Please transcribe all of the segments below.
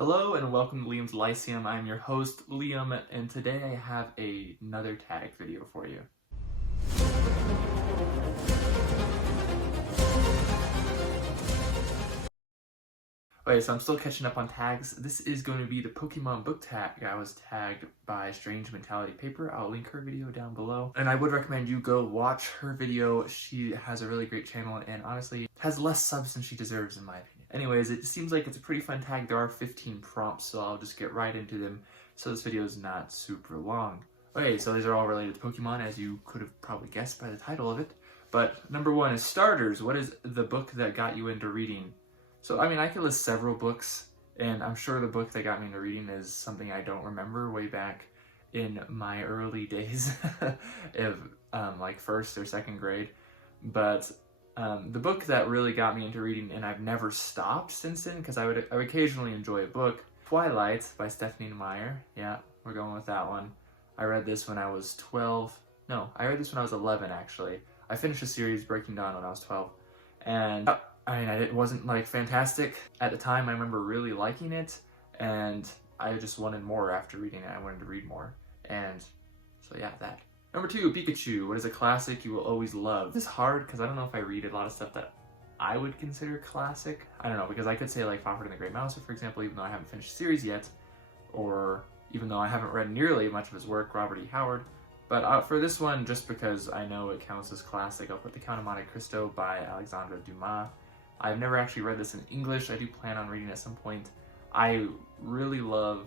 Hello and welcome to Liam's Lyceum. I'm your host, Liam, and today I have another tag video for you. Okay, so I'm still catching up on tags. This is going to be the Pokemon Book Tag. I was tagged by Strange Mentality Paper. I'll link her video down below. And I would recommend you go watch her video. She has a really great channel and honestly has less subs than she deserves in my opinion. Anyways, it seems like it's a pretty fun tag. There are 15 prompts, so I'll just get right into them so this video is not super long. Okay, so these are all related to Pokemon, as you could have probably guessed by the title of it. But number one is starters. What is the book that got you into reading? So, I mean, I could list several books, and I'm sure the book that got me into reading is something I don't remember way back in my early days of like first or second grade. But the book that really got me into reading, and I've never stopped since then, because I would occasionally enjoy a book, Twilight by Stephanie Meyer. Yeah, we're going with that one. I read this when I was 12. No, I read this when I was 11, actually. I finished a series, Breaking Dawn, when I was 12. And I mean, it wasn't like fantastic at the time. I remember really liking it, and I just wanted more after reading it. I wanted to read more, and so yeah, that. Number two, Pikachu. What is a classic you will always love? This is hard because I don't know if I read a lot of stuff that I would consider classic. I don't know, because I could say like Fawford and the Great Mouse, for example, even though I haven't finished the series yet, or even though I haven't read nearly much of his work, Robert E. Howard. But for this one, just because I know it counts as classic, I'll put The Count of Monte Cristo by Alexandre Dumas. I've never actually read this in English. I do plan on reading it at some point. I really love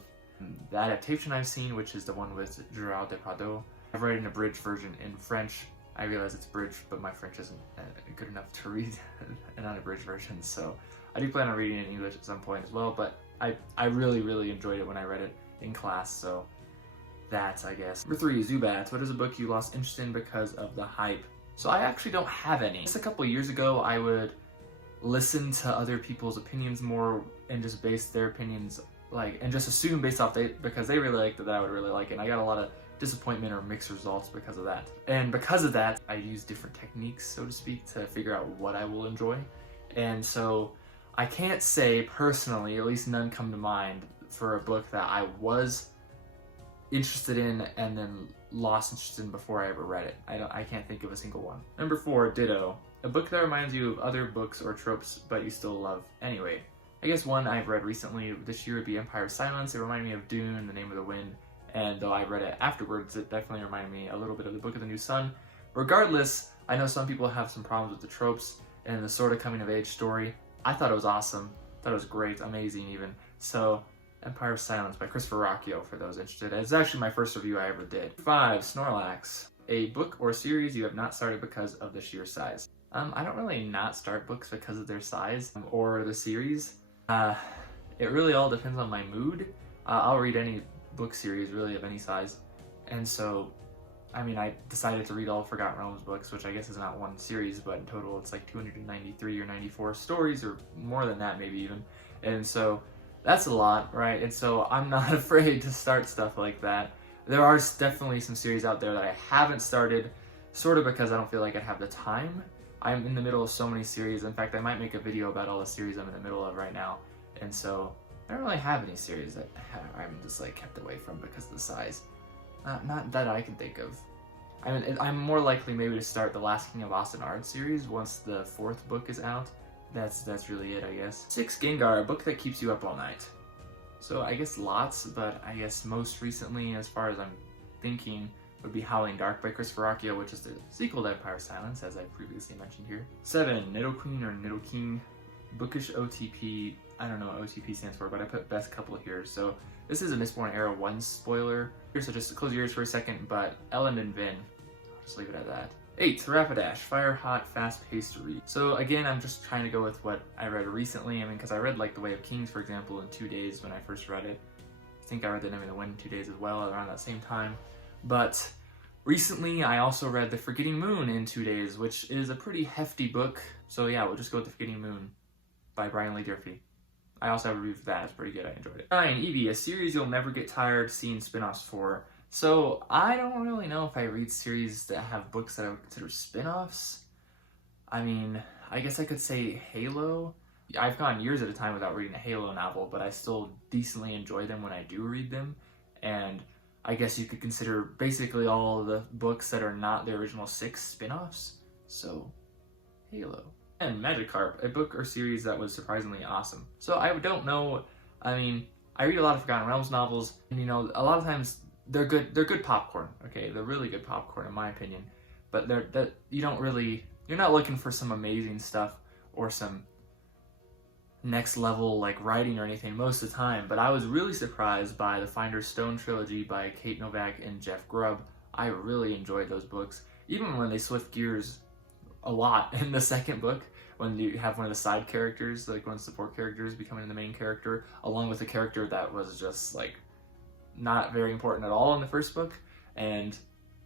the adaptation I've seen, which is the one with Gerard Depardieu. I've read an abridged version in French. I realize it's abridged, but my French isn't good enough to read an unabridged version, so I do plan on reading it in English at some point as well, but I really enjoyed it when I read it in class, so that, I guess. Number three, Zubat. What is a book you lost interest in because of the hype? So I actually don't have any. Just a couple years ago, I would listen to other people's opinions more and just base their opinions and just assume based off because they really liked it that I would really like it. And I got a lot of disappointment or mixed results because of that. And because of that, I use different techniques, so to speak, to figure out what I will enjoy. And so I can't say personally, at least none come to mind, for a book that I was interested in and then lost interest in before I ever read it. I can't think of a single one. Number four, Ditto. A book that reminds you of other books or tropes, but you still love anyway. I guess one I've read recently this year would be Empire of Silence. It reminded me of Dune, The Name of the Wind, and though I read it afterwards, it definitely reminded me a little bit of the Book of the New Sun. Regardless, I know some people have some problems with the tropes and the sort of coming-of-age story. I thought it was awesome. I thought it was great, amazing even. So, Empire of Silence by Christopher Rocchio, for those interested. It's actually my first review I ever did. 5. Snorlax. A book or series you have not started because of the sheer size. I don't really not start books because of their size or the series. It really all depends on my mood. I'll read any book series really of any size. And so, I mean, I decided to read all Forgotten Realms books, which I guess is not one series, but in total it's like 293 or 94 stories, or more than that maybe even. And so, that's a lot, right? And so I'm not afraid to start stuff like that. There are definitely some series out there that I haven't started, sort of because I don't feel like I have the time. I'm in the middle of so many series. In fact, I might make a video about all the series I'm in the middle of right now. And so I don't really have any series that I'm just like kept away from because of the size. Not that I can think of. I mean, I'm more likely maybe to start the Last King of Austin Art series once the 4th book is out. That's really it, I guess. 6. Gangar, a book that keeps you up all night. So I guess lots, but I guess most recently, as far as I'm thinking, would be Howling Dark by Christopher Rocchio, which is the sequel to Empire of Silence, as I previously mentioned here. 7. Nido-Queen or Nido-King, Bookish OTP. I don't know what OTP stands for, but I put best couple here. So this is a Mistborn Era 1 spoiler. So just close your ears for a second, but Ellen and Vin. I'll just leave it at that. 8. Rapidash Fire, hot, fast-paced read. So again, I'm just trying to go with what I read recently. I mean, because I read like The Way of Kings, for example, in 2 days when I first read it. I think I read The Name of the Wind in 2 days as well, around that same time. But recently, I also read The Forgetting Moon in 2 days, which is a pretty hefty book. So yeah, we'll just go with The Forgetting Moon by Brian Lee Durfee. I also have a review for that. It's pretty good. I enjoyed it. 9. Evie, a series you'll never get tired seeing spin-offs for. So I don't really know if I read series that have books that I would consider spin-offs. I mean, I guess I could say Halo. I've gone years at a time without reading a Halo novel, but I still decently enjoy them when I do read them. And I guess you could consider basically all of the books that are not the original 6 spin-offs. So, Halo. And Magikarp, a book or series that was surprisingly awesome. So I don't know, I mean, I read a lot of Forgotten Realms novels, and you know, a lot of times they're good popcorn, okay? They're really good popcorn in my opinion. But you're not looking for some amazing stuff or some next level like writing or anything most of the time. But I was really surprised by the Finder's Stone trilogy by Kate Novak and Jeff Grubb. I really enjoyed those books, even when they swift gears a lot in the second book, when you have one of the side characters, like one of the support characters, becoming the main character, along with a character that was just like not very important at all in the first book. And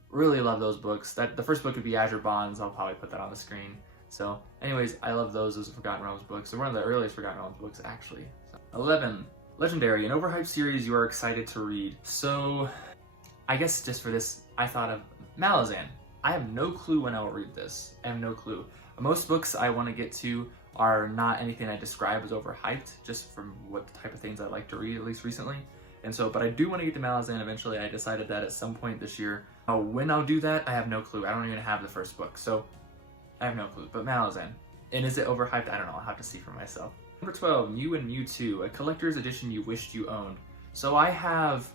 really love those books. The first book would be Azure Bonds. I'll probably put that on the screen. So anyways, I love those as Forgotten Realms books. They're one of the earliest Forgotten Realms books, actually. So, 11. Legendary, an overhyped series you are excited to read. So I guess just for this, I thought of Malazan. I have no clue when I will read this. I have no clue. Most books I want to get to are not anything I describe as overhyped, just from what type of things I like to read, at least recently. And so, but I do want to get to Malazan eventually. I decided that at some point this year. When I'll do that, I have no clue. I don't even have the first book, so I have no clue. But Malazan. And is it overhyped? I don't know. I'll have to see for myself. Number 12, Mew and Mew-Two, a collector's edition you wished you owned. So I have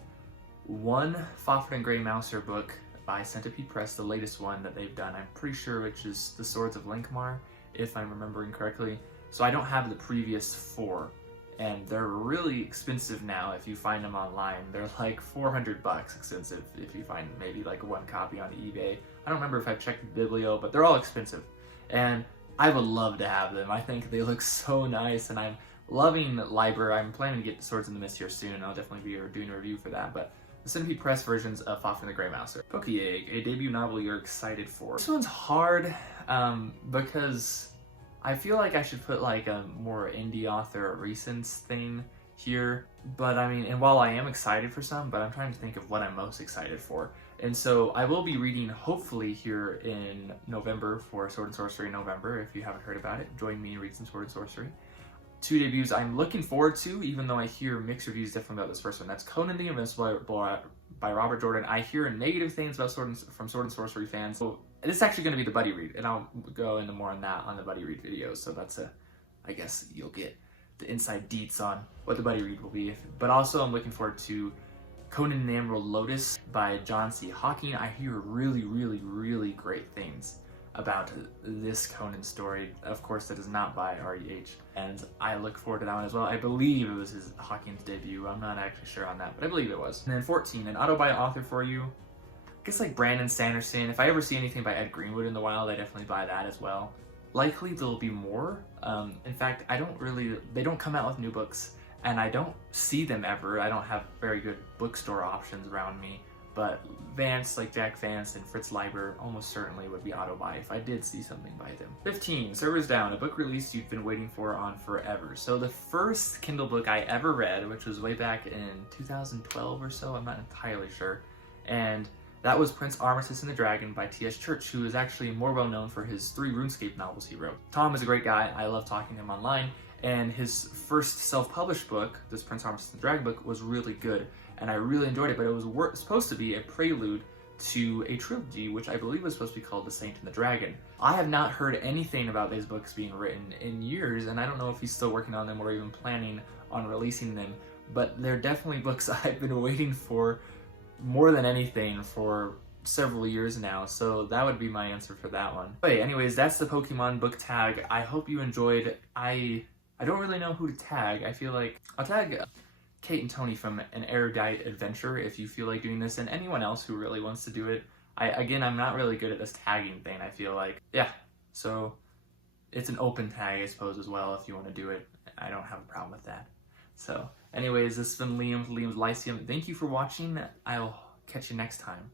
one Fafhrd and Grey Mouser book by Centipede Press, the latest one that they've done, I'm pretty sure, which is The Swords of Linkmar, if I'm remembering correctly. So I don't have the previous 4, and they're really expensive now if you find them online. They're like $400 expensive if you find maybe like one copy on eBay. I don't remember if I've checked the Biblio, but they're all expensive. And I would love to have them. I think they look so nice, and I'm loving Liber. I'm planning to get Swords in the Mist here soon, and I'll definitely be doing a review for that. But the Centipede Press versions of Fafhrd and the Grey Mouser. Poké, a debut novel you're excited for. This one's hard because I feel like I should put like a more indie author recents thing here. But I mean, and while I am excited for some, but I'm trying to think of what I'm most excited for. And so I will be reading, hopefully here in November, for Sword and Sorcery in November. If you haven't heard about it, join me and read some Sword and Sorcery. 2 debuts I'm looking forward to, even though I hear mixed reviews different about this first one. That's Conan the Invincible by Robert Jordan. I hear negative things about from Sword and Sorcery fans. So this is actually going to be the buddy read, and I'll go into more on that on the buddy read videos. So that's I guess you'll get the inside deets on what the buddy read will be. But also I'm looking forward to Conan and the Emerald Lotus by John C. Hawking. I hear really, really, really great things about this Conan story. Of course, that is not by R.E.H. And I look forward to that one as well. I believe it was his Hawking's debut. I'm not actually sure on that, but I believe it was. And then 14, an auto-buy author for you. I guess like Brandon Sanderson. If I ever see anything by Ed Greenwood in the wild, I definitely buy that as well. Likely there'll be more. In fact, they don't come out with new books, and I don't see them ever. I don't have very good bookstore options around me. But Vance, like Jack Vance and Fritz Leiber, almost certainly would be auto-buy if I did see something by them. 15, Servers Down, a book release you've been waiting for on forever. So the first Kindle book I ever read, which was way back in 2012 or so, I'm not entirely sure, and that was Prince Armistice and the Dragon by T.S. Church, who is actually more well known for his 3 RuneScape novels he wrote. Tom is a great guy. I love talking to him online, and his first self-published book, this Prince Armistice and the Dragon book, was really good. And I really enjoyed it, but it was supposed to be a prelude to a trilogy, which I believe was supposed to be called The Saint and the Dragon. I have not heard anything about these books being written in years, and I don't know if he's still working on them or even planning on releasing them, but they're definitely books I've been waiting for more than anything for several years now, so that would be my answer for that one. Okay, anyways, that's the Pokemon book tag. I hope you enjoyed. I don't really know who to tag. I feel like I'll tag Kate and Tony from An Erudite Adventure if you feel like doing this, and anyone else who really wants to do it. I'm not really good at this tagging thing, I feel like. Yeah, so it's an open tag, I suppose, as well, if you want to do it. I don't have a problem with that. So anyways, this has been Liam with Liam's Lyceum. Thank you for watching. I'll catch you next time.